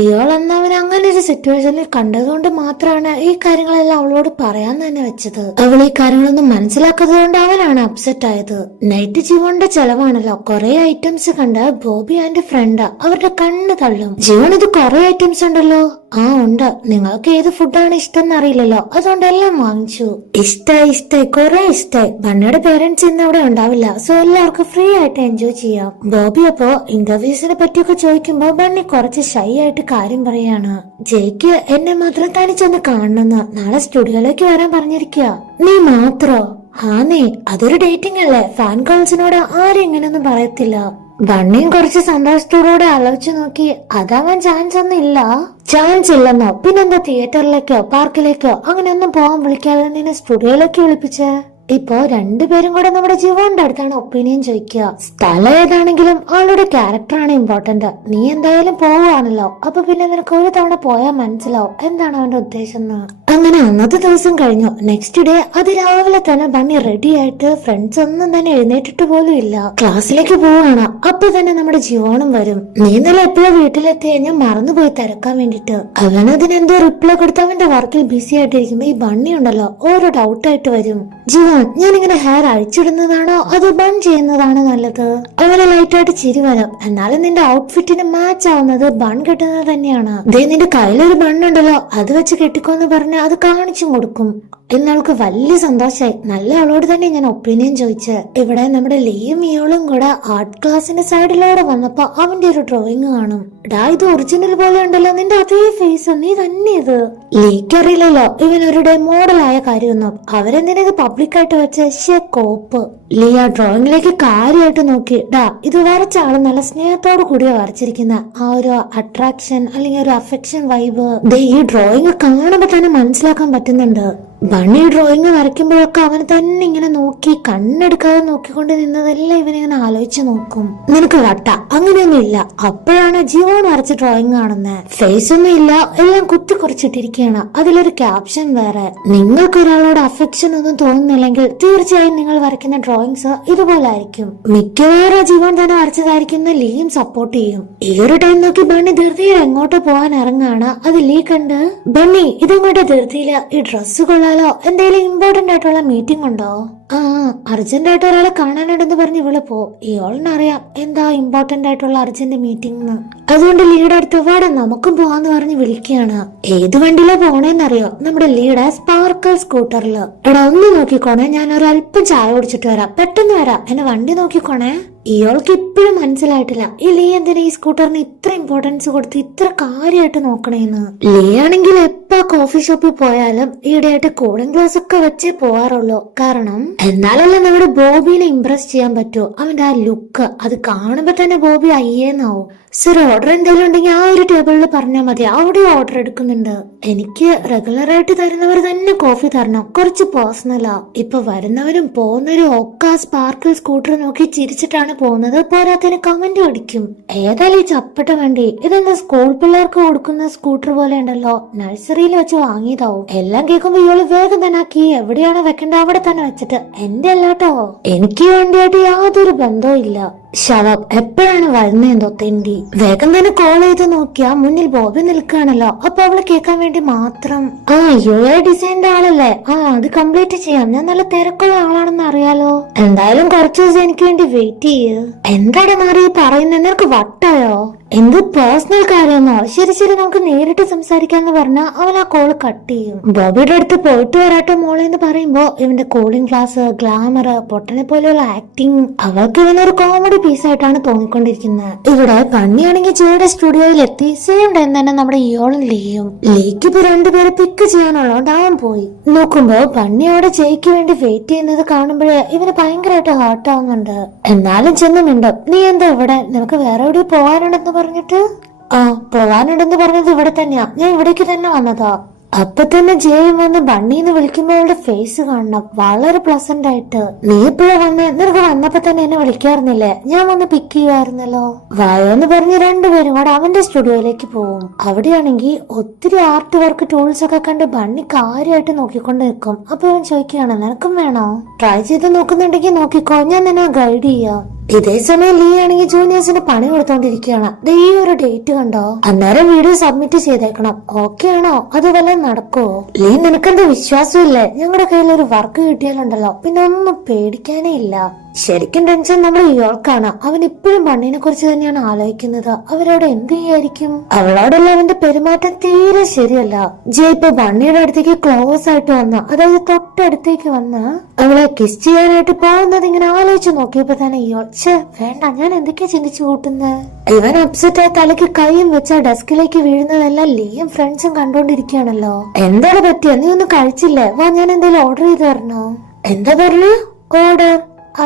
ഇയാളെന്ന് അവൻ അങ്ങനെ ഒരു സിറ്റുവേഷനിൽ കണ്ടതുകൊണ്ട് മാത്രമാണ് ഈ കാര്യങ്ങളെല്ലാം അവളോട് പറയാൻ തന്നെ വെച്ചത്. അവൾ ഈ കാര്യങ്ങളൊന്നും മനസ്സിലാക്കാത്തത് കൊണ്ട് അവനാണ് അപ്സെറ്റ് ആയത്. നൈറ്റ് ജീവന്റെ ചെലവാണല്ലോ. കുറെ ഐറ്റംസ് കണ്ട് ബോബി ആൻഡ് ഫ്രണ്ട് അവരുടെ കണ്ണ് തള്ളും. ജീവൻ ഇത് കുറെ ഐറ്റംസ് ഉണ്ടല്ലോ. ആ ഉണ്ട്, നിങ്ങൾക്ക് ഏത് ഫുഡാണ് ഇഷ്ടം എന്നറിയില്ലല്ലോ, അതുകൊണ്ട് എല്ലാം വാങ്ങിച്ചു. ഇഷ്ടായി കുറെ ഇഷ്ടായി. ബണ്ണിയുടെ പേരൻസ് ഇന്ന് അവിടെ ഉണ്ടാവില്ല, സോ എല്ലാവർക്കും ഫ്രീ ആയിട്ട് എൻജോയ് ചെയ്യാം. ബോബി അപ്പോ ഇന്റർവ്യൂസിനെ പറ്റിയൊക്കെ ചോദിക്കുമ്പോ ബണ്ണി കുറച്ച് ഷൈ ആയിട്ട് കാര്യം പറയാണ്. ജയ്ക്ക് എന്നെ മാത്രം തനിച്ചൊന്ന് കാണണമെന്ന് നാളെ സ്റ്റുഡിയോയിലേക്ക് വരാൻ പറഞ്ഞിരിക്കുക. നീ മാത്രോ? ഹാന്നേ, അതൊരു ഡേറ്റിംഗ് അല്ലേ. ഫാൻ ഗേൾസിനോട് ആരും ഇങ്ങനെയൊന്നും പറയത്തില്ല. ബണ്ണിയും കുറച്ച് സന്തോഷത്തോടെ ആലോചിച്ചു നോക്കി. അതാവാൻ ചാൻസ് ഒന്നും ഇല്ല. ചാൻസ് ഇല്ലെന്നോ? പിന്നെന്താ തിയേറ്ററിലേക്കോ പാർക്കിലേക്കോ അങ്ങനെയൊന്നും പോകാൻ വിളിക്കാതെ നിന്നെ സ്റ്റുഡിയോയിലേക്ക് വിളിപ്പിച്ചേ? ഇപ്പോ രണ്ടുപേരും കൂടെ നമ്മുടെ ജീവന്റെ അടുത്താണ് ഒപ്പീനിയൻ ചോദിക്കുക. സ്ഥലം ഏതാണെങ്കിലും അവളുടെ ക്യാരക്ടറാണ് ഇമ്പോർട്ടന്റ്. നീ എന്തായാലും പോവുകയാണല്ലോ, അപ്പൊ പിന്നെ നിനക്ക് ഒരു തവണ പോയാൽ മനസ്സിലാവും എന്താണ് അവന്റെ ഉദ്ദേശം എന്ന്. അങ്ങനെ അന്നത്തെ ദിവസം കഴിഞ്ഞു. നെക്സ്റ്റ് ഡേ അതിരാവിലെ തന്നെ ബണ്ണി റെഡി ആയിട്ട് ഫ്രണ്ട്സ് ഒന്നും തന്നെ എഴുന്നേറ്റിട്ട് പോലും ഇല്ല. ക്ലാസ്സിലേക്ക് പോവാണ്. അപ്പൊ തന്നെ നമ്മുടെ ജീവനും വരും. നീ ഇന്നലെ എപ്പോഴും വീട്ടിലെത്തി ഞാൻ മറന്നുപോയി തിരക്കാൻ വേണ്ടിട്ട്. അവൻ അതിനെന്തോ റിപ്ലൈ കൊടുത്ത് അവന്റെ വർക്കിൽ ബിസി ആയിട്ടിരിക്കുമ്പോ ഈ ബണ്ണി ഉണ്ടല്ലോ ഓരോ ഡൗട്ടായിട്ട് വരും. ജീവൻ, ഞാനിങ്ങനെ ഹെയർ അഴിച്ചിടുന്നതാണോ അതോ ബൺ ചെയ്യുന്നതാണോ നല്ലത്? അവന് ലൈറ്റായിട്ട് ചിരി വരും. എന്നാലും നിന്റെ ഔട്ട്ഫിറ്റിന് മാച്ച് ആവുന്നത് ബൺ കെട്ടുന്നത് തന്നെയാണ്. ദേ നിന്റെ കയ്യിലൊരു ബണ്ണുണ്ടല്ലോ, അത് വെച്ച് കെട്ടിക്കോന്ന് പറഞ്ഞ് അത് കാണിച്ചും കൊടുക്കും. എന്നവൾക്ക് വലിയ സന്തോഷായി. നല്ല ആളോട് തന്നെ ഞാൻ ഒപ്പീനിയൻ ചോദിച്ച്. ഇവിടെ നമ്മുടെ ലീയും ഇയോളും കൂടെ ആർട്ട് ക്ലാസിന്റെ സൈഡിലൂടെ വന്നപ്പോ അവന്റെ ഒരു ഡ്രോയിങ് കാണും. ഡാ, ഇത് ഒറിജിനൽ പോലെ ഉണ്ടല്ലോ, നിന്റെ അതേ ഫേസ്, നീ തന്നെ ഇത്. ലീക്കറിയില്ലല്ലോ ഇവനൊരു ഡേ മോഡലായ കാര്യമൊന്നും. അവരെന്തിനത് പബ്ലിക്കായിട്ട് വെച്ച് കോപ്പ്. ലീ ആ ഡ്രോയിങ്ങിലേക്ക് കാര്യമായിട്ട് നോക്കി. ഡാ, ഇത് വരച്ച ആള് നല്ല സ്നേഹത്തോടു കൂടിയാ വരച്ചിരിക്കുന്ന. ആ ഒരു അട്രാക്ഷൻ അല്ലെങ്കിൽ ഒരു അഫെക്ഷൻ വൈബ് ഈ ഡ്രോയിങ് കാണുമ്പോ തന്നെ മനസ്സിലാക്കാൻ പറ്റുന്നുണ്ട്. ബണ്ണി ഡ്രോയിങ് വരയ്ക്കുമ്പോഴൊക്കെ അവന് തന്നെ ഇങ്ങനെ നോക്കി കണ്ണെടുക്കാതെ നോക്കിക്കൊണ്ട് നിന്നതെല്ലാം ഇവനിങ്ങനെ ആലോചിച്ച് നോക്കും. നിനക്ക് വട്ട അങ്ങനെയൊന്നും ഇല്ല. അപ്പോഴാണ് ജീവൻ വരച്ച ഡ്രോയിങ് കാണുന്നത്. ഫേസ് ഒന്നും ഇല്ല, എല്ലാം കുത്തി കുറച്ചിട്ടിരിക്കുകയാണ്. അതിലൊരു ക്യാപ്ഷൻ വേറെ. നിങ്ങൾക്ക് ഒരാളോട് അഫെക്ഷൻ ഒന്നും തോന്നുന്നില്ലെങ്കിൽ തീർച്ചയായും നിങ്ങൾ വരയ്ക്കുന്ന ഡ്രോയിങ്സ് ഇതുപോലെ ആയിരിക്കും. മിക്കവാറും ജീവൻ തന്നെ വരച്ചതായിരിക്കും ലീയും സപ്പോർട്ട് ചെയ്യും. ഈ ഒരു ടൈം നോക്കി ബണ്ണി ധൃതിയിൽ എങ്ങോട്ട് പോകാൻ ഇറങ്ങാണ്. അത് ലീ കണ്ട്, ബണ്ണി ഇതെങ്ങോട്ട് ധൃതിയില്ല, ഈ ഡ്രസ്സ് കൊള്ളാലോ, എന്തെങ്കിലും ഇമ്പോർട്ടന്റ് ആയിട്ടുള്ള മീറ്റിംഗ് ഉണ്ടോ? അർജന്റ് ആയിട്ട് ഒരാളെ കാണാനുണ്ടെന്ന് പറഞ്ഞ് ഇവള് പോ. ഇയാളിനറിയാം എന്താ ഇമ്പോർട്ടന്റ് ആയിട്ടുള്ള അർജന്റ് മീറ്റിംഗ് എന്ന്. അതുകൊണ്ട് ലീഡ് അടുത്ത് വാടാ നമുക്കും പോവാന്ന് പറഞ്ഞ് വിളിക്കുകയാണ്. ഏത് വണ്ടിയിലാ പോണേന്നറിയോ? നമ്മുടെ ലീഡ് സ്പാർക്കൽ സ്കൂട്ടറില്. എടാ ഒന്ന് നോക്കിക്കോണേ, ഞാൻ ഒരല്പം ചായ കുടിച്ചിട്ട് വരാം, പെട്ടെന്ന് വരാം, എന്നെ വണ്ടി നോക്കിക്കോണേ. ഇയാൾക്ക് ഇപ്പോഴും മനസ്സിലായിട്ടില്ല ഈ ലീ എന്തിനാ ഈ സ്കൂട്ടറിന് ഇത്ര ഇമ്പോർട്ടൻസ് കൊടുത്ത് ഇത്ര കാര്യമായിട്ട് നോക്കണേന്ന്. ലീ ആണെങ്കിൽ എപ്പോ കോഫി ഷോപ്പിൽ പോയാലും ഈടെയായിട്ട് കൂളിംഗ് ഗ്ലാസ് ഒക്കെ വെച്ചേ പോവാറുള്ളൂ. കാരണം എന്നാലല്ലേ നമ്മുടെ ബോബിനെ ഇംപ്രസ് ചെയ്യാൻ പറ്റൂ. അവന്റെ ആ ലുക്ക് അത് കാണുമ്പോ തന്നെ ബോബി അയ്യേന്നാവും. സർ, ഓർഡർ എന്തെങ്കിലും ഉണ്ടെങ്കിൽ ആ ഒരു ടേബിളിൽ പറഞ്ഞാൽ മതി, അവിടെ ഓർഡർ എടുക്കുന്നുണ്ട്. എനിക്ക് റെഗുലർ ആയിട്ട് തരുന്നവർ തന്നെ കോഫി തരണം, കുറച്ച് പേഴ്സണലാ. ഇപ്പൊ വരുന്നവരും പോകുന്നവരും ഒക്കെ സ്പാർക്കിൾ സ്കൂട്ടർ നോക്കി ചിരിച്ചിട്ടാണ് പോകുന്നത്. പോരാത്തതിന് കമന്റ് അടിക്കും. ഏതായാലും ഈ ചപ്പട്ട വണ്ടി ഇതെന്താ സ്കൂൾ പിള്ളേർക്ക് കൊടുക്കുന്ന സ്കൂട്ടർ പോലെ ഉണ്ടല്ലോ, നഴ്സറിയിൽ വെച്ച് വാങ്ങിയതാവും. എല്ലാം കേൾക്കുമ്പോ ഇയാള് വേഗം തന്നെ ആ കീ എവിടെയാണ് വെക്കേണ്ടത് അവിടെ തന്നെ വെച്ചിട്ട്, എന്റെ അല്ലാട്ടോ, എനിക്ക് വണ്ടിയായിട്ട് യാതൊരു ബന്ധവും ഇല്ല. ശവം എപ്പോഴാണ് വരുന്നതെന്തോ തെണ്ടി. വേഗം തന്നെ കോൾ ചെയ്ത് നോക്കിയാ മുന്നിൽ ബോബി നിൽക്കുകയാണല്ലോ. അപ്പൊ അവള് കേൾക്കാൻ വേണ്ടി മാത്രം, യുഎ ഡിസൈനിന്റെ ആളല്ലേ, അത് കംപ്ലീറ്റ് ചെയ്യാം, ഞാൻ നല്ല തിരക്കുള്ള ആളാണെന്ന് അറിയാലോ. എന്തായാലും കുറച്ചു ദിവസം എനിക്ക് വേണ്ടി വെയിറ്റ് ചെയ്യ്. എന്താണ് മാറി പറയുന്നത്? നിനക്ക് വട്ടായോ? എന്ത് പേഴ്സണൽ കാര്യമെന്നോ? ശരി ശരി നമുക്ക് നേരിട്ട് സംസാരിക്കാന്ന് പറഞ്ഞാൽ അവൻ ആ കോള് കട്ട് ചെയ്യും. ബോബിയുടെ അടുത്ത് പോയിട്ട് വരാട്ടോ മോളെ എന്ന് പറയുമ്പോ ഇവന്റെ കൂളിംഗ് ഗ്ലാസ്, ഗ്ലാമർ, പൊട്ടനെ പോലെയുള്ള ആക്ടിങ് അവൾക്ക് ഇവനൊരു കോമഡി പീസായിട്ടാണ് തോന്നിക്കൊണ്ടിരിക്കുന്നത്. ഇവിടെ പണിയാണെങ്കിൽ ജയുടെ സ്റ്റുഡിയോയിൽ എത്തി സെയിം ടൈം തന്നെ നമ്മുടെ ഇയോളും ലീയും. ലീക്ക് ഇപ്പൊ രണ്ടുപേരെ പിക്ക് ചെയ്യാനുള്ളതുകൊണ്ട് അവൻ പോയി. നോക്കുമ്പോ പണി അവിടെ ജയ്ക്ക് വേണ്ടി വെയിറ്റ് ചെയ്യുന്നത് കാണുമ്പോഴേ ഇവന് ഭയങ്കരമായിട്ട് ഹേർട്ട് ആവുന്നുണ്ട്. എന്നാലും ചെന്നുമിണ്ടും, നീ എന്താ ഇവിടെ, നിനക്ക് വേറെ എവിടെ പോകാനുണ്ടെന്ന് പറഞ്ഞിട്ട്? പോവാനുണ്ടെന്ന് പറഞ്ഞത് ഇവിടെ തന്നെയാ, ഞാൻ ഇവിടേക്ക് തന്നെ വന്നതാ. അപ്പൊ തന്നെ ജയം വന്ന് ബണ്ണീന്ന് വിളിക്കുമ്പോ അവളുടെ ഫേസ് കാണണം, വളരെ പ്ലസന്റ് ആയിട്ട്. നീ എപ്പോഴാ വന്നേ? നിനക്ക് വന്നപ്പോ തന്നെ എന്നെ വിളിക്കാറുന്നില്ലേ? ഞാൻ വന്ന് പിക്ക് ചെയ്യുമായിരുന്നല്ലോ. വായോന്ന് പറഞ്ഞ് രണ്ടുപേരും കൂടെ അവന്റെ സ്റ്റുഡിയോയിലേക്ക് പോവും. അവിടെയാണെങ്കിൽ ഒത്തിരി ആർട്ട് വർക്ക് ടൂൾസ് ഒക്കെ കണ്ട് ബണ്ണി കാര്യമായിട്ട് നോക്കിക്കൊണ്ട് നിൽക്കും. അപ്പൊ അവൻ ചോദിക്കുകയാണ്, നിനക്കും വേണോ? ട്രൈ ചെയ്ത് നോക്കുന്നുണ്ടെങ്കിൽ നോക്കിക്കോ, ഞാൻ നിന്നെ ഗൈഡ് ചെയ്യാം. ഇതേ സമയം ലീ ആണെങ്കിൽ ജൂനിയേഴ്സിന് പണി കൊടുത്തോണ്ടിരിക്കുകയാണ്. ദേ ഈ ഒരു ഡേറ്റ് കണ്ടോ, അന്നേരം വീഡിയോ സബ്മിറ്റ് ചെയ്തേക്കണം. ഓക്കെ ആണോ? അത് വല്ലതും നടക്കുവോ? ലീ, നിനക്കെന്താ വിശ്വാസമില്ലേ? ഞങ്ങളുടെ കയ്യിൽ ഒരു വർക്ക് കിട്ടിയാലുണ്ടല്ലോ പിന്നെ ഒന്നും പേടിക്കാനേ ഇല്ല. ശരിക്കും ടെൻഷൻ നമ്മുടെ ഇയാൾക്കാണ്. അവൻ ഇപ്പോഴും ബണ്ണിനെ കുറിച്ച് തന്നെയാണ് ആലോചിക്കുന്നത്. അവരോട് എന്ത് ചെയ്യായിരിക്കും? അവളോടുള്ള അവന്റെ പെരുമാറ്റം തീരെ ശരിയല്ല. ജെ ഇപ്പൊ ബണ്ണിയുടെ അടുത്തേക്ക് ക്ലോസ് ആയിട്ട് വന്ന, അതായത് തൊട്ടടുത്തേക്ക് വന്ന് അവളെ കിസ് ചെയ്യാനായിട്ട് പോകുന്നത് ഇങ്ങനെ ആലോചിച്ച് നോക്കിയപ്പോ തന്നെ ഇയാൾ വേണ്ട, ഞാൻ എന്തൊക്കെയാ ചിന്തിച്ചു കൂട്ടുന്നത്. ഇവൻ അപ്സെറ്റ് ആയി തലയ്ക്ക് കൈയും വെച്ച ഡെസ്കിലേക്ക് വീഴുന്നതെല്ലാം ലീയും ഫ്രണ്ട്സും കണ്ടോണ്ടിരിക്കുകയാണല്ലോ. എന്താണ് പറ്റിയ? നീ ഒന്നും കഴിച്ചില്ലേ? വാ, ഞാൻ എന്തെങ്കിലും ഓർഡർ ചെയ്ത് തരണോ? എന്താ പറഞ്ഞു? ഓർഡർ?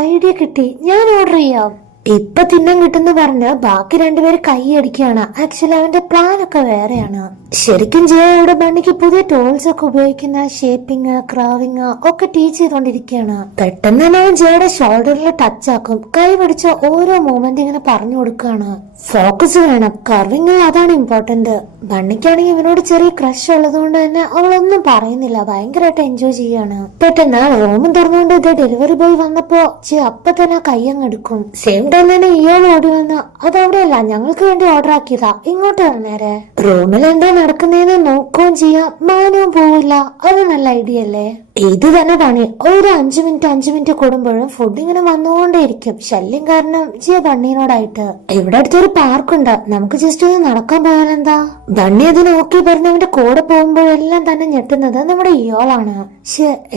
ഐഡിയ കിട്ടി, ഞാൻ ഓർഡർ ചെയ്യാം. ഇപ്പൊ തിന്നാൻ കിട്ടുന്ന പറഞ്ഞ് ബാക്കി രണ്ടുപേര് കൈയടിക്കുകയാണ്. ആക്ച്വലി അവന്റെ പ്ലാൻ ഒക്കെ വേറെയാണ്. ശരിക്കും ജയയുടെ ബണ്ണിക്ക് പുതിയ ടൂൾസ് ഒക്കെ ഉപയോഗിക്കുന്ന ഷേപ്പിംഗ്, ക്രാവിംഗ് ഒക്കെ ടീച്ച് ചെയ്തോണ്ടിരിക്കുകയാണ്. പെട്ടെന്ന് തന്നെ അവൻ ജയയുടെ ഷോൾഡറിൽ ടച്ച് ആക്കും. കൈ പിടിച്ച ഓരോ മൂവ്മെന്റ് ഇങ്ങനെ പറഞ്ഞു കൊടുക്കുകയാണ്. ഫോക്കസ് വേണം, കർവിംഗ് അതാണ് ഇമ്പോർട്ടന്റ്. ബണ്ണിക്കാണെങ്കിൽ ഇവനോട് ചെറിയ ക്രഷ് ഉള്ളത് കൊണ്ട് തന്നെ അവളൊന്നും പറയുന്നില്ല, ഭയങ്കരമായിട്ട് എൻജോയ് ചെയ്യാണ്. പെട്ടെന്ന് റൂമും തുറന്നുകൊണ്ട് ഇത് ഡെലിവറി ബോയ് വന്നപ്പോ അപ്പൊ തന്നെ കയ്യങ്ങെടുക്കും. സെയിം ടൈം തന്നെ ഇയാൾ ഓടി വന്ന, അതവിടെയല്ല, ഞങ്ങൾക്ക് വേണ്ടി ഓർഡർ ആക്കിയതാ, ഇങ്ങോട്ട് വന്നേരെ. റൂമിൽ എന്താ നടക്കുന്നതെന്ന് നോക്കുകയും ചെയ്യാം, മാനവും പോവില്ല. അത് നല്ല ഐഡിയ അല്ലേ? ഇത് തന്നെ പണി. ഒരു 5 മിനിറ്റ് കൂടുമ്പോഴും ഫുഡ് ഇങ്ങനെ വന്നുകൊണ്ടേയിരിക്കും. ശല്യം കാരണം ജിയ ബണ്ണിനോടായിട്ട്, ഇവിടെ അടുത്തൊരു പാർക്കുണ്ട്, നമുക്ക് ജസ്റ്റ് ഒന്ന് നടക്കാൻ പോയാലെന്താ? ബണ്ണി അതിന് ഓക്കെ പറഞ്ഞ് അവന്റെ കൂടെ പോകുമ്പോഴെല്ലാം തന്നെ ഞെട്ടുന്നത് നമ്മുടെ ഇയാളാണ്.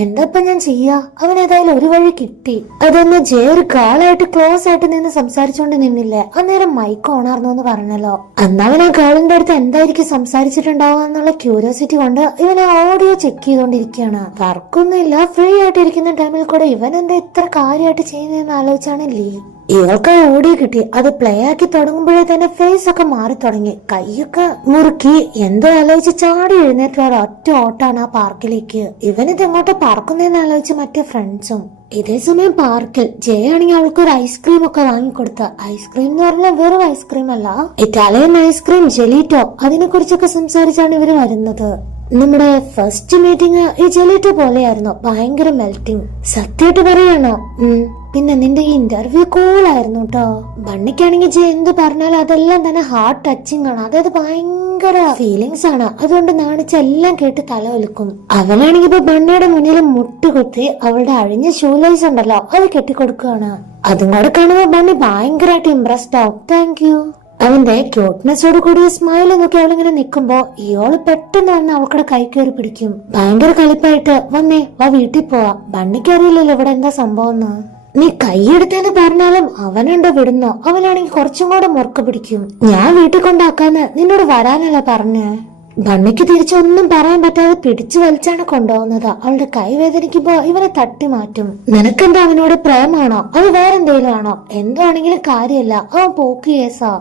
എന്താ ഇപ്പൊ ഞാൻ ചെയ്യാ? അവൻ ഏതായാലും ഒരു വഴി കിട്ടി. അതൊന്ന് ജയ ഒരു ഗേളായിട്ട് ക്ലോസ് ആയിട്ട് നിന്ന് സംസാരിച്ചോണ്ട് നിന്നില്ലേ, അന്നേരം മൈക്ക് ഓണാർന്നു പറഞ്ഞല്ലോ. അന്നവൻ ആ ഗേളിന്റെ അടുത്ത് എന്തായിരിക്കും സംസാരിച്ചിട്ടുണ്ടാവുക എന്നുള്ള ക്യൂരിയോസിറ്റി കൊണ്ട് ഇവനെ ഓഡിയോ ചെക്ക് ചെയ്തോണ്ടിരിക്കുകയാണ്. വർക്കൊന്നുമില്ല, ഫ്രീ ആയിട്ടിരിക്കുന്ന ടൈമിൽ കൂടെ ഇവൻ എന്താ ഇത്ര കാര്യമായിട്ട് ചെയ്യുന്നതെന്ന് ആലോചിച്ചാണ് ലീ. ഇവൾക്ക് ഓഡിയോ കിട്ടി. അത് പ്ലേ ആക്കി തുടങ്ങുമ്പോഴേ തന്നെ ഫേസ് ഒക്കെ മാറി തുടങ്ങി. കൈയൊക്കെ മുറുക്കി എന്തോ ആലോചിച്ച് ചാടി എഴുന്നേറ്റ ഒറ്റ ഓട്ടാണ് ആ പാർക്കിലേക്ക്. ഇവനിത് എങ്ങോട്ട് പറക്കുന്നതെന്ന് ആലോചിച്ച് മറ്റേ ഫ്രണ്ട്സും. ഇതേ സമയം പാർക്കിൽ ജയാണെങ്കിൽ അവൾക്ക് ഒരു ഐസ്ക്രീം ഒക്കെ വാങ്ങിക്കൊടുത്ത. ഐസ്ക്രീം എന്ന് പറഞ്ഞാൽ വെറും ഐസ്ക്രീം അല്ല, ഇറ്റാലിയൻ ഐസ്ക്രീം ജെലീറ്റോ. അതിനെ കുറിച്ചൊക്കെ സംസാരിച്ചാണ് ഇവര് വരുന്നത്. നമ്മുടെ ഫസ്റ്റ് മീറ്റിംഗ് ഈ ജെലീറ്റോ പോലെയായിരുന്നു, ഭയങ്കര മെൽറ്റിംഗ്. സത്യമായിട്ട് പറയാണോ? പിന്നെ നിന്റെ ഈ ഇന്റർവ്യൂ കൂളായിരുന്നു കേട്ടോ. ബണ്ണിക്കാണെങ്കിൽ ജെ എന്ത് പറഞ്ഞാലും അതെല്ലാം തന്നെ ഹാർട്ട് ടച്ചിങ് ആണ്, അതായത് ഭയങ്കര ഫീലിങ്സ് ആണ്. അതുകൊണ്ട് നാണിച്ച് എല്ലാം കേട്ട് തല ഒലുക്കും. അവനാണെങ്കിൽ ഇപ്പൊ ബണ്ണിയുടെ മുന്നിൽ മുട്ടുകുത്തി അവളുടെ അഴിഞ്ഞ ഷൂലൈസ് ഉണ്ടല്ലോ അത് കെട്ടിക്കൊടുക്കുകയാണ്. അതും കൂടെ കാണുമ്പോ ബണ്ണി ഭയങ്കരമായിട്ട് ഇംപ്രസ്ഡ് ആവും. Thank you. അവന്റെ ക്യൂട്ട്നെസ്സോട് കൂടിയ സ്മൈൽ നോക്കി അവളിങ്ങനെ നിക്കുമ്പോ ഇയാള് പെട്ടെന്ന് വന്ന് അവൾക്കടെ കൈ കയറി പിടിക്കും. ഭയങ്കര കളിപ്പായിട്ട്, വന്നേ വാ വീട്ടിൽ പോവാ. ബണ്ണിക്ക് അറിയില്ലല്ലോ ഇവിടെ എന്താ സംഭവം. നീ കൈയെടുത്തെന്ന് പറഞ്ഞാലും അവനുണ്ടോ വിടുന്നോ? അവനാണെങ്കിൽ കുറച്ചും കൂടെ മുറുക്ക പിടിക്കും. ഞാൻ വീട്ടിൽ കൊണ്ടാക്കാന്ന് നിന്നോട് വരാനല്ല പറഞ്ഞേ. ബണ്ണിക്ക് തിരിച്ചൊന്നും പറയാൻ പറ്റാതെ പിടിച്ചു വലിച്ചാണ് കൊണ്ടുപോകുന്നത്. അവളുടെ കൈ വേദനിക്കുമ്പോ ഇവനെ തട്ടി മാറ്റും. നിനക്കെന്താ അവനോട് പ്രേമാണോ അത് വേറെന്തേലും ആണോ? എന്താണെങ്കിലും കാര്യമല്ല, അവൻ പോക്ക് കേസാ.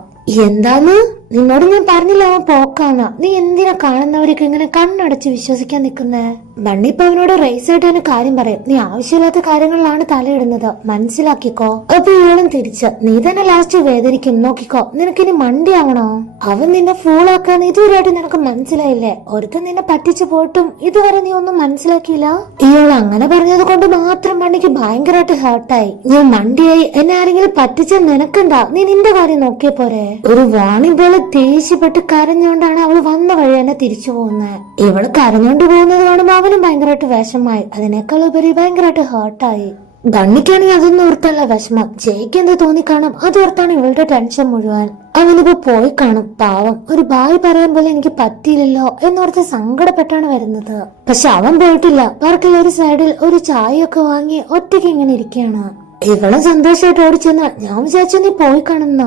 എന്താന്ന്? നിന്നോട് ഞാൻ പറഞ്ഞില്ല അവൻ പോക്കാണ്. നീ എന്തിനാ കാണുന്നവരൊക്കെ ഇങ്ങനെ കണ്ണടച്ച് വിശ്വസിക്കാൻ നിക്കുന്നേ? ബണ്ണി ഇപ്പൊ അവനോട് റേസ് ആയിട്ട് തന്നെ കാര്യം പറയും. നീ ആവശ്യമില്ലാത്ത കാര്യങ്ങളിലാണ് തലയിടുന്നത്, മനസ്സിലാക്കിക്കോ. അപ്പൊ ഇയാളും തിരിച്ച്, നീ തന്നെ ലാസ്റ്റ് വേദനിക്കും, നോക്കിക്കോ. നിനക്കിനി മണ്ടിയാവണോ? അവൻ നിന്നെ ഫൂളാക്കാന്ന് ഇതുവരെയായിട്ട് നിനക്ക് മനസ്സിലായില്ലേ? ഒരുത്തൻ നിന്നെ പറ്റിച്ചു പോയിട്ടും ഇതുവരെ നീ ഒന്നും മനസ്സിലാക്കിയില്ല. ഇയാൾ അങ്ങനെ പറഞ്ഞത് കൊണ്ട് മാത്രം ബണ്ണിക്ക് ഭയങ്കരമായിട്ട് ഹേർട്ടായി. ഞാൻ മണ്ടിയായി, എന്നെ ആരെങ്കിലും പറ്റിച്ച നിനക്കെന്താ? നീ നിന്റെ കാര്യം നോക്കിയ പോരെ. ഒരു വാണി പോലെ ദേഷ്യപ്പെട്ട് കരഞ്ഞോണ്ടാണ് അവള് വന്ന വഴി തന്നെ തിരിച്ചു പോകുന്നത്. ഇവള് കരഞ്ഞോണ്ട് പോകുന്നത് കാണുമ്പോ അവനും ഭയങ്കരമായിട്ട് വിഷമായി. അതിനേക്കാൾ ഉപരി ഭയങ്കരമായിട്ട് ഹേർട്ടായി. ബണ്ണിക്കാണെങ്കിൽ അതൊന്നും ഓർത്തല്ല വിഷമം, ജയ്ക്ക് എന്ത് തോന്നിക്കാണും അതോർത്താണ് ഇവളുടെ ടെൻഷൻ മുഴുവൻ. അവനിപ്പോ പോയി കാണും. പാവം, ഒരു ബായ് പറയാൻ പോലെ എനിക്ക് പറ്റിയില്ലല്ലോ എന്നോർത്ത് സങ്കടപ്പെട്ടാണ് വരുന്നത്. പക്ഷെ അവൻ പോയിട്ടില്ല. പാർക്കിൽ ഒരു സൈഡിൽ ഒരു ചായയൊക്കെ വാങ്ങി ഒറ്റയ്ക്ക് ഇങ്ങനെ ഇരിക്കുകയാണ്. ഇവളും സന്തോഷമായിട്ട് ഓടിച്ചെന്ന്. ഞാൻ വിചാരിച്ചു നീ പോയി കാണുന്ന.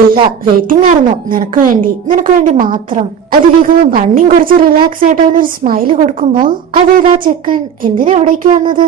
ഇല്ല, വെയിറ്റിംഗ് ആയിരുന്നോ? നിനക്ക് വേണ്ടി മാത്രം. അത് കേൾക്കുമ്പോ ബണ്ണിയും കുറച്ച് റിലാക്സ് ആയിട്ട് അവനൊരു സ്മൈല് കൊടുക്കുമ്പോ, അതേതാ ചെക്കൻ എന്തിനാ എവിടേക്ക് വന്നത്?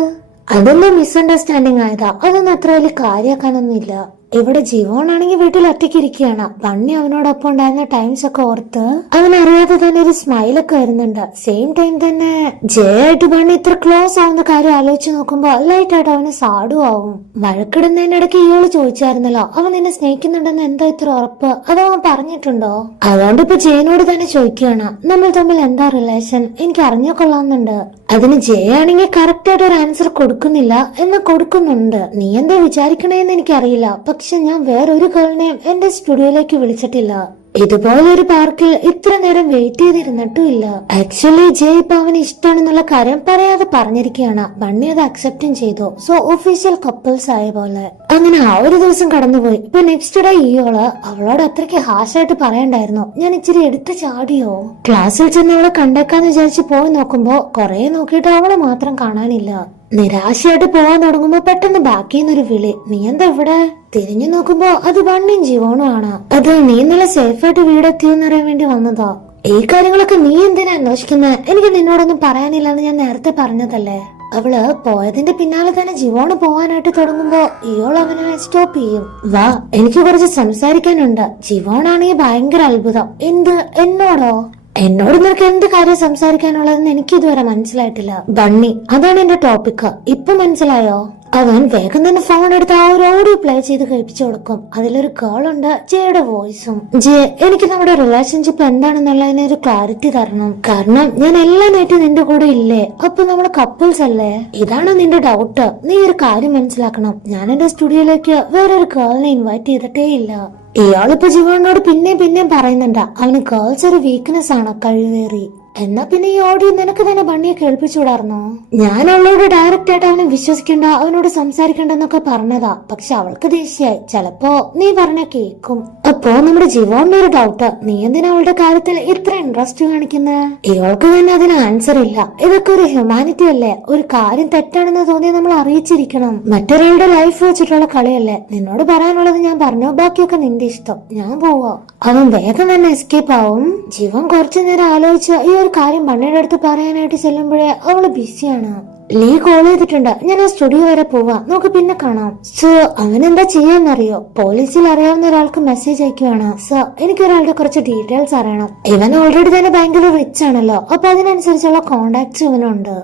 അതൊന്നും മിസ്അണ്ടർസ്റ്റാൻഡിങ് ആയതാ, അതൊന്നും അത്ര വലിയ കാര്യാക്കാനൊന്നുമില്ല. ഇവിടെ ജീവോൺ ആണെങ്കിൽ വീട്ടിൽ ഒറ്റയ്ക്ക് ഇരിക്കുകയാണ്. ബണ്ണി അവനോടൊപ്പം ഉണ്ടായിരുന്ന ടൈംസ് ഒക്കെ ഓർത്ത് അവനറിയാതെ തന്നെ ഒരു സ്മൈലൊക്കെ വരുന്നുണ്ട്. സെയിം ടൈം തന്നെ ജയായിട്ട് ബണ്ണി ഇത്ര ക്ലോസ് ആവുന്ന കാര്യം ആലോചിച്ച് നോക്കുമ്പോ ലൈറ്റ് ആയിട്ട് അവന് സാഡു ആവും. വഴക്കിടുന്നതിനിടയ്ക്ക് ഇയാള് ചോദിച്ചായിരുന്നല്ലോ, അവൻ നിന്നെ സ്നേഹിക്കുന്നുണ്ടെന്ന് എന്താ ഇത്ര ഉറപ്പ്? അതോ അവൻ പറഞ്ഞിട്ടുണ്ടോ? അതുകൊണ്ട് ഇപ്പൊ ജയനോട് തന്നെ ചോദിക്കുകയാണ്, നമ്മൾ തമ്മിൽ എന്താ റിലേഷൻ? എനിക്ക് അറിഞ്ഞോ കൊള്ളാന്നുണ്ട്. അതിന് ജയ ആണെങ്കിൽ കറക്റ്റ് ആയിട്ട് ഒരു ആൻസർ കൊടുക്കുന്നില്ല എന്ന് കൊടുക്കുന്നുണ്ട്. നീ എന്താ വിചാരിക്കണേന്ന് എനിക്കറിയില്ല, പക്ഷെ ഞാൻ വേറൊരു ഗേളിനെയും എന്റെ സ്റ്റുഡിയോയിലേക്ക് വിളിച്ചിട്ടില്ല. ഇതുപോലെ ഒരു പാർക്കിൽ ഇത്ര നേരം വെയിറ്റ് ചെയ്തിരുന്നിട്ടും ഇല്ല. ആക്ച്വലി ജയ് ഇപ്പൊ അവന് ഇഷ്ടമാണെന്നുള്ള കാര്യം പറയാതെ പറഞ്ഞിരിക്കുകയാണ്. ബണ്ണി അത് അക്സെപ്റ്റും ചെയ്തു. സോ ഒഫീഷ്യൽ കപ്പിൾസ് ആയ പോലെ അങ്ങനെ ആ ഒരു ദിവസം കടന്നുപോയി. ഇപ്പൊ നെക്സ്റ്റ് ഡേ ഈയോള് അവളോട് അത്രയ്ക്ക് ഹാഷായിട്ട് പറയണ്ടായിരുന്നു, ഞാൻ ഇച്ചിരി എടുത്തു ചാടിയോ. ക്ലാസ്സിൽ ചെന്ന് അവളെ കണ്ടേക്കാന്ന് വിചാരിച്ച് പോയി നോക്കുമ്പോ കൊറേ നോക്കിയിട്ട് അവളെ മാത്രം കാണാനില്ല. നിരാശയായിട്ട് പോവാൻ തുടങ്ങുമ്പോ പെട്ടെന്ന് ബാക്കിന്നൊരു വിളി, നീ എന്താ ഇവിടെ? തിരിഞ്ഞു നോക്കുമ്പോ അത് ബണ്ണിയും ജീവനും ആണ്. അത് നീ നല്ല സേഫായിട്ട് വീടെത്തിയെന്ന് അറിയാൻ വേണ്ടി വന്നതാ. ഈ കാര്യങ്ങളൊക്കെ നീ എന്തിനാ അന്വേഷിക്കുന്നത്? എനിക്ക് നിന്നോടൊന്നും പറയാനില്ലെന്ന് ഞാൻ നേരത്തെ പറഞ്ഞതല്ലേ. അവള് പോയതിന്റെ പിന്നാലെ തന്നെ ജീവോണ് പോവാനായിട്ട് തുടങ്ങുമ്പോ ഇയോൾ അവനെ സ്റ്റോപ്പ് ചെയ്യും. വാ, എനിക്ക് കുറച്ച് സംസാരിക്കാനുണ്ട്. ജീവോണാണെങ്കിൽ ഭയങ്കര അത്ഭുതം. എന്ത്? എന്നോടോ? എന്നോട് നിനക്ക് എന്ത് കാര്യം സംസാരിക്കാനുള്ളതെന്ന് എനിക്ക് ഇതുവരെ മനസ്സിലായിട്ടില്ല. ബണ്ണി, അതാണ് എന്റെ ടോപ്പിക്. ഇപ്പൊ മനസ്സിലായോ? അവൻ വേഗം തന്നെ ഫോൺ എടുത്ത് ആ ഒരു ഓഡിയോ പ്ലേ ചെയ്ത് കേൾപ്പിച്ചു കൊടുക്കും. അതിലൊരു ഗേൾ ഉണ്ട്, ജയുടെ വോയിസും. ജെ, എനിക്ക് നമ്മുടെ റിലേഷൻഷിപ്പ് എന്താണെന്നുള്ളതിന് ഒരു ക്ലാരിറ്റി തരണം. കാരണം ഞാൻ എല്ലാ നൈറ്റും നിന്റെ കൂടെ ഇല്ലേ, അപ്പൊ നമ്മള് കപ്പിൾസ് അല്ലേ? ഇതാണ് നിന്റെ ഡൗട്ട്. നീ ഒരു കാര്യം മനസ്സിലാക്കണം, ഞാൻ എന്റെ സ്റ്റുഡിയോയിലേക്ക് വേറൊരു ഗേളിനെ ഇൻവൈറ്റ് ചെയ്തിട്ടേ ഇല്ല. ഇയാളിപ്പോ ജീവനോട് പിന്നെയും പറയുന്നുണ്ട് അവന് ഗേൾസ് ഒരു വീക്ക്നെസ് ആണ്, കഴിവേറി. എന്നാ പിന്നെ ഈ ഓഡിയോ നിനക്ക് തന്നെ ബണ്ണിയെ കേൾപ്പിച്ചുകൂടായിരുന്നോ? ഞാൻ അവളോട് ഡയറക്റ്റ് ആയിട്ട് അവനെ വിശ്വസിക്കണ്ട, അവനോട് സംസാരിക്കണ്ടെന്നൊക്കെ പറഞ്ഞതാ. പക്ഷെ അവൾക്ക് ദേഷ്യായി. ചിലപ്പോ നീ പറഞ്ഞ കേക്കും. അപ്പോ നമ്മുടെ ജീവോന്റെ ഒരു ഡൗട്ട്, നീ എന്തിനാ അവളുടെ കാര്യത്തിൽ ഇത്ര ഇൻട്രസ്റ്റ് കാണിക്കുന്നത്? ഇവൾക്ക് തന്നെ അതിന് ആൻസർ ഇല്ല. ഇതൊക്കെ ഒരു ഹ്യൂമാനിറ്റി അല്ലേ? ഒരു കാര്യം തെറ്റാണെന്ന് തോന്നിയാൽ നമ്മൾ അറിയിച്ചിരിക്കണം. മറ്റൊരാളുടെ ലൈഫ് വെച്ചിട്ടുള്ള കളിയല്ലേ. നിന്നോട് പറയാനുള്ളത് ഞാൻ പറഞ്ഞു, ബാക്കിയൊക്കെ നിന്റെ ഇഷ്ടം. ഞാൻ പോവാ. അവൻ വേഗം തന്നെ എസ്കേപ്പ് ആവും. ജീവൻ കുറച്ചു നേരം ആലോചിച്ച് ഈ ഒരു കാര്യം ബണ്ണിയുടെ അടുത്ത് പറയാനായിട്ട് ചെല്ലുമ്പോഴേ അവള് ബിസിയാണ്. ലീ കോൾ ചെയ്തിട്ടുണ്ട്, ഞാൻ ആ സ്റ്റുഡിയോ വരെ പോവാ, നമുക്ക് പിന്നെ കാണാം. സോ അവനെന്താ ചെയ്യാന്നറിയോ? പോലീസിൽ അറിയാവുന്ന ഒരാൾക്ക് മെസ്സേജ് അയക്കുവാണ്. സോ എനിക്കൊരാളുടെ കുറച്ച് ഡീറ്റെയിൽസ് അറിയണം. ഇവൻ ഓൾറെഡി തന്നെ ഭയങ്കര റിച്ച് ആണല്ലോ, അപ്പൊ അതിനനുസരിച്ചുള്ള കോണ്ടാക്ട്സ് ഇവനുണ്ട്.